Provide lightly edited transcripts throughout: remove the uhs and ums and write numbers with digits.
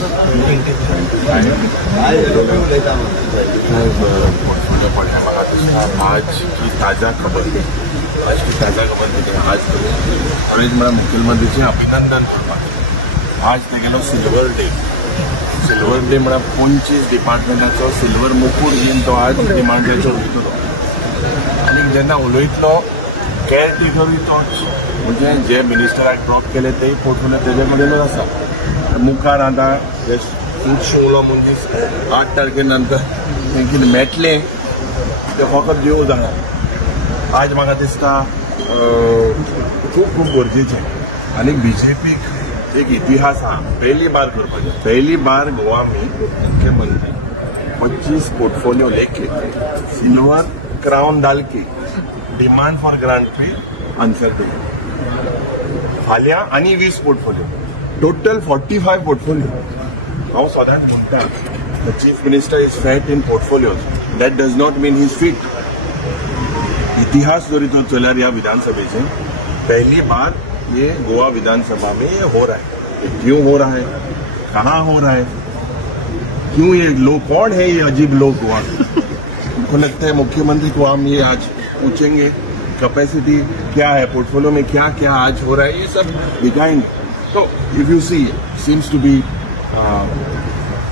आज की ताज़ा खबर देते आज कॉलेज मैं मुख्यमंत्री अभिनंदन करपाक आज ते गेलो सिल्वर डे म्हळ्यार 25 डिपार्टमेंटाचो सिल्वर मुकुट घेवन तो आज डिमांडाचेर वयतलो आनी जेन्ना उलयतलो केअर टेकरूय तोच म्हणजे जे मिनिस्टराक ड्रॉप केले तेय पोर्टफोलियो तेजे कडेनूच आसा मुखार आतां जे सूट शिवलो मनीस 8 तारखे नंतर तेंकिन मेळटले ते फकत देव जाणा आज म्हाका दिसता खूब गरजेचें आनी बीजेपीक एक इतिहास आहा पहली बार करपाचें पहली बार गोवा में मुख्यमंत्री 25 पोर्टफोलियो लेके सिल्वर क्राउन डाल के डिमांड फॉर ग्रांट पे आंसर दे फाल्यां आनी 20 पोर्टफोलियो टोटल 45 पोर्टफोलियो हांव सदांच म्हणटा the chief minister is fat in portfolios that does not mean he is fit इतिहास जो तो चला रहा विधानसभा पहली बार ये गोवा विधानसभा में ये हो रहा है क्यों हो रहा है कहाँ हो रहा है क्यों ये लोग कौन है ये अजीब लोग गोवा हमको लगता है मुख्यमंत्री को हम ये आज पूछेंगे कैपेसिटी क्या है पोर्टफोलियो में क्या क्या आज हो रहा है ये सब दिखाएंगे तो if you see seems to be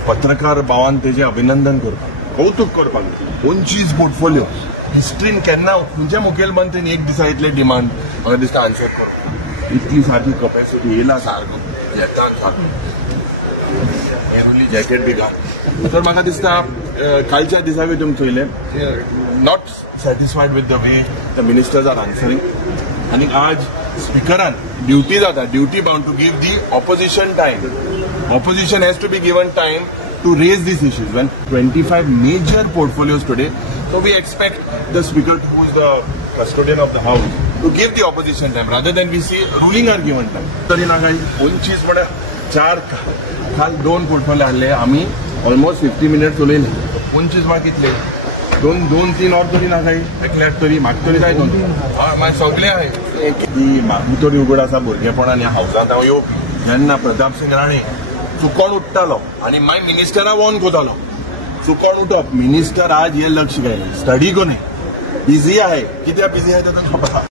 पत्रकार भावान तेजे अभिनंदन करपाक कौतुक करपाक 25 पोर्टफोलियो हिस्ट्रीन केन्ना खंयच्या मुखेलमंत्रीन एक दिसा इतले डिमांड म्हाका दिसता आन्सर करूं इतली सारकी कॅपॅसिटी येयला सारको येता सारको एरुली जॅकेट बी घाल तर म्हाका दिसता कालच्या दिसा बी तुमी चोयले not satisfied with the way the ministers are answering आनी आज स्पिकरान ड्युटी जाता duty bound to give the opposition time opposition has to be given time to raise these issues when 25 major portfolios today so we expect the speaker who is the custodian of the house to give the opposition time rather than we see ruling are given time तरी ना काही 25 म्हणे 4 काल 2 portfolio आणले आम्ही almost 50 minutes उलयले 25 मा कितले 2-3 और तरी ना काही एकल्याक तरी म्हाका तरी जाय दोन मागीर सगळे आहे ती म्हाका तरी उगड आसा भुरगेपणान ह्या हावसांत हांव येवपी जेन्ना प्रताप सिंग राणे चुकोन उठतालो आणि माय मिनिस्टरा वॉर्न कोतालो चुकोन उठप मिनिस्टर आज हे लक्ष घायले स्टडी कोणे बिझी आहे कित्याक बिझी आहे ते खबर